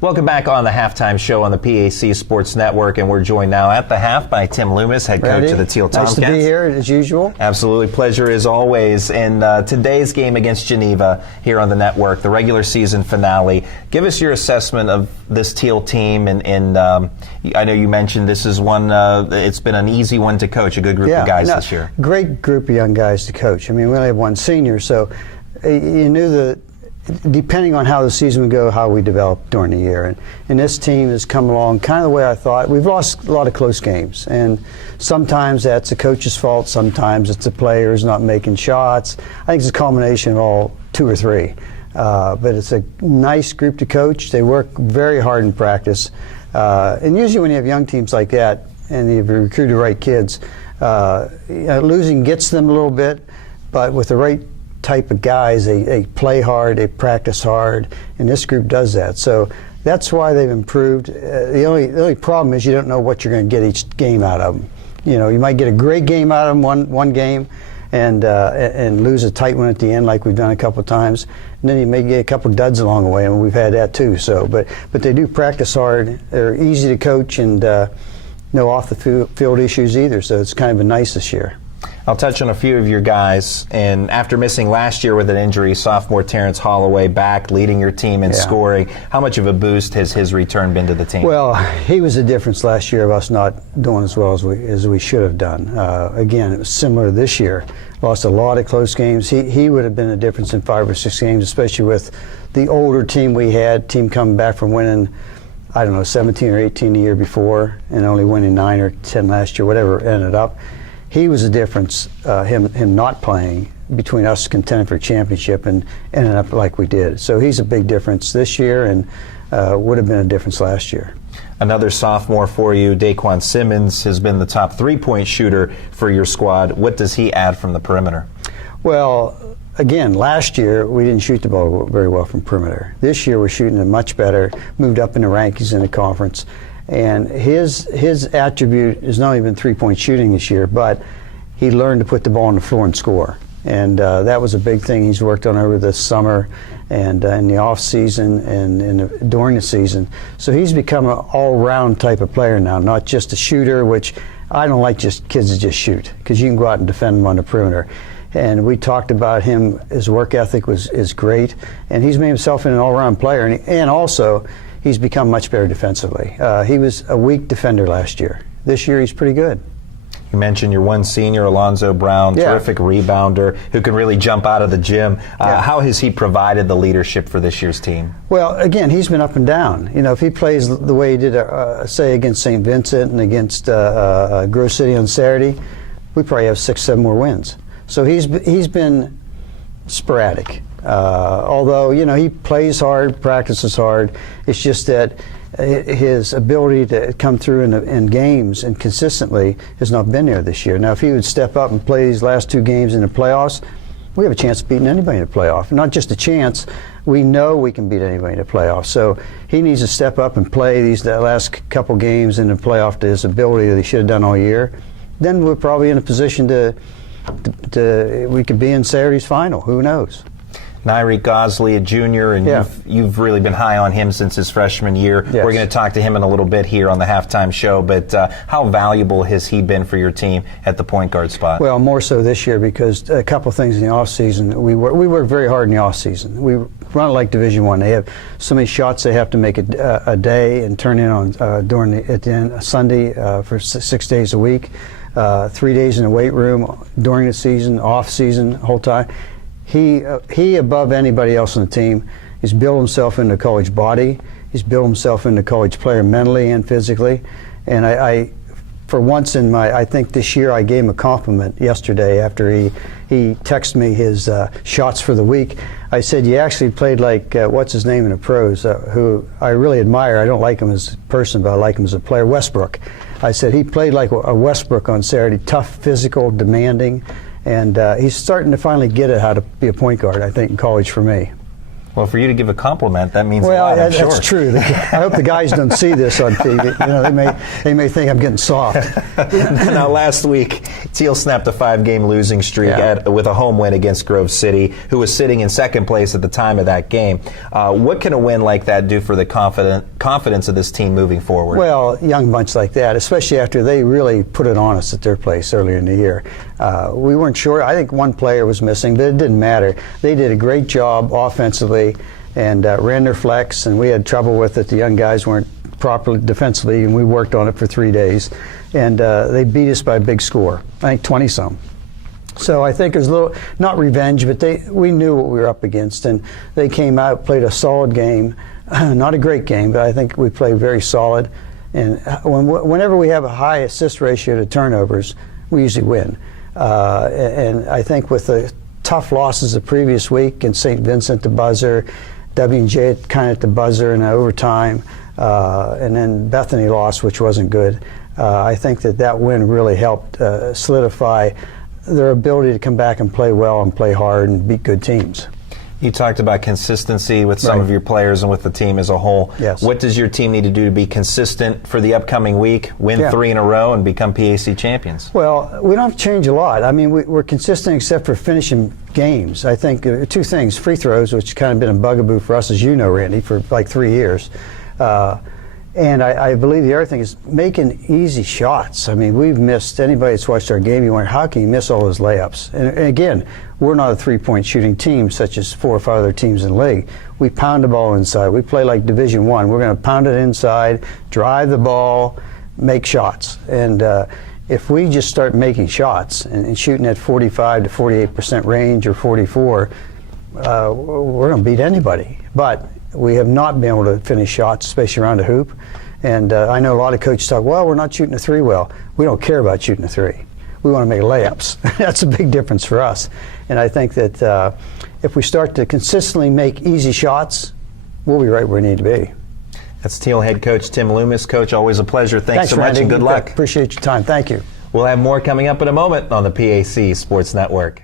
Welcome back on the Halftime Show on the PAC Sports Network, and we're joined now at the half by Tim Loomis, head coach of the Teal Tomcats. Nice to be here, as usual. Absolutely. Pleasure as always. And today's game against Geneva here on the network, the regular season finale. Give us your assessment of this Teal team, and I know you mentioned this is one, it's been an easy one to coach, a good group of guys this year. Great group of young guys to coach. I mean, we only have one senior, so you knew that depending on how the season would go, how we develop during the year. And this team has come along kind of the way I thought. We've lost a lot of close games, and sometimes that's the coach's fault, sometimes it's the players not making shots. I think it's a combination of all two or three. But it's a nice group to coach. They work very hard in practice. And usually when you have young teams like that and you've recruited the right kids, losing gets them a little bit, but with the right type of guys, they play hard, they practice hard, and this group does that. So that's why they've improved. The only problem is you don't know what you're going to get each game out of them. You know, you might get a great game out of them one game and lose a tight one at the end, like we've done a couple of times. And then you may get a couple of duds along the way, and we've had that too. So, but they do practice hard. They're easy to coach, and no off the field issues either. So it's kind of been nice this year. I'll touch on a few of your guys. And after missing last year with an injury, sophomore Terrence Holloway back, leading your team in scoring. How much of a boost has his return been to the team? Well, he was the difference last year of us not doing as well as we should have done. Again, it was similar to this year. Lost a lot of close games. He would have been a difference in 5 or 6 games, especially with the older team we had, team coming back from winning, I don't know, 17 or 18 the year before and only winning 9 or 10 last year, whatever it ended up. He was the difference, him not playing, between us contending for a championship and ending up like we did. So he's a big difference this year, and would have been a difference last year. Another sophomore for you, Daquan Simmons, has been the top three-point shooter for your squad. What does he add from the perimeter? Well, again, last year we didn't shoot the ball very well from perimeter. This year we're shooting it much better, moved up in the rankings in the conference. And his attribute has not only been three-point shooting this year, but he learned to put the ball on the floor and score. And that was a big thing he's worked on over the summer and in the off season and during the season. So he's become an all-round type of player now, not just a shooter, which I don't like just kids that just shoot, because you can go out and defend them on the perimeter. And we talked about him, his work ethic is great, and he's made himself an all-round player. And also, he's become much better defensively. He was a weak defender last year. This year he's pretty good. You mentioned your one senior, Alonzo Brown, terrific rebounder who can really jump out of the gym. How has he provided the leadership for this year's team? Well, again, he's been up and down. You know, if he plays the way he did, say, against St. Vincent and against Grove City on Saturday, we probably have 6-7 more wins. So he's been sporadic. Although, you know, he plays hard, practices hard. It's just that his ability to come through in games and consistently has not been there this year. Now, if he would step up and play these last 2 games in the playoffs, we have a chance of beating anybody in the playoff. Not just a chance, we know we can beat anybody in the playoff. So he needs to step up and play that last couple games in the playoff to his ability that he should have done all year. Then we're probably in a position we could be in Saturday's final. Who knows? Nyreek Gosley, a junior, and you've really been high on him since his freshman year. Yes. We're going to talk to him in a little bit here on the halftime show, but how valuable has he been for your team at the point guard spot? Well, more so this year, because a couple of things in the off season. We work very hard in the off season. We run it like Division I. They have so many shots they have to make a day and turn in on at the end Sunday for 6 days a week. 3 days in the weight room during the season, off season, whole time. He above anybody else on the team, he's built himself into a college body. He's built himself into a college player mentally and physically. And I for once I think this year I gave him a compliment yesterday after he texted me his shots for the week. I said, you actually played like, what's his name in the pros, who I really admire. I don't like him as a person, but I like him as a player, Westbrook. I said, he played like a Westbrook on Saturday, tough, physical, demanding. And he's starting to finally get it how to be a point guard, I think, in college for me. Well, for you to give a compliment, that means Well, a lot, I'm that's sure. true. I hope the guys don't see this on TV. You know, they may think I'm getting soft. Now, last week, Teal snapped a 5-game losing streak with a home win against Grove City, who was sitting in second place at the time of that game. What can a win like that do for the confidence of this team moving forward? Well, young bunch like that, especially after they really put it on us at their place earlier in the year. We weren't sure. I think one player was missing, but it didn't matter. They did a great job offensively and ran their flex, and we had trouble with it. The young guys weren't properly defensively, and we worked on it for 3 days. And they beat us by a big score, I think 20-some. So I think it was a little, not revenge, but we knew what we were up against, and they came out, played a solid game. Not a great game, but I think we played very solid. And whenever we have a high assist ratio to turnovers, we usually win. And I think with the tough losses the previous week in St. Vincent, the buzzer, W&J kind of at the buzzer in overtime, and then Bethany lost, which wasn't good. I think that win really helped solidify their ability to come back and play well and play hard and beat good teams. You talked about consistency with some of your players and with the team as a whole. Yes. What does your team need to do to be consistent for the upcoming week, win 3 in a row, and become PAC champions? Well, we don't have to change a lot. I mean, we're consistent except for finishing games. I think 2 things: free throws, which has kind of been a bugaboo for us, as you know, Randy, for like 3 years. And I believe the other thing is making easy shots. I mean, we've missed, anybody that's watched our game, you wonder, how can you miss all those layups? And again, we're not a three-point shooting team such as 4 or 5 other teams in the league. We pound the ball inside. We play like Division I. We're going to pound it inside, drive the ball, make shots. And if we just start making shots and shooting at 45 to 48% range or 44, we're going to beat anybody. But we have not been able to finish shots, especially around the hoop. And I know a lot of coaches talk, well, we're not shooting a 3 well. We don't care about shooting a 3. We want to make layups. That's a big difference for us. And I think that if we start to consistently make easy shots, we'll be right where we need to be. That's Teal head coach Tim Loomis. Coach, always a pleasure. Thanks so much, Randy. and good luck. Appreciate your time. Thank you. We'll have more coming up in a moment on the PAC Sports Network.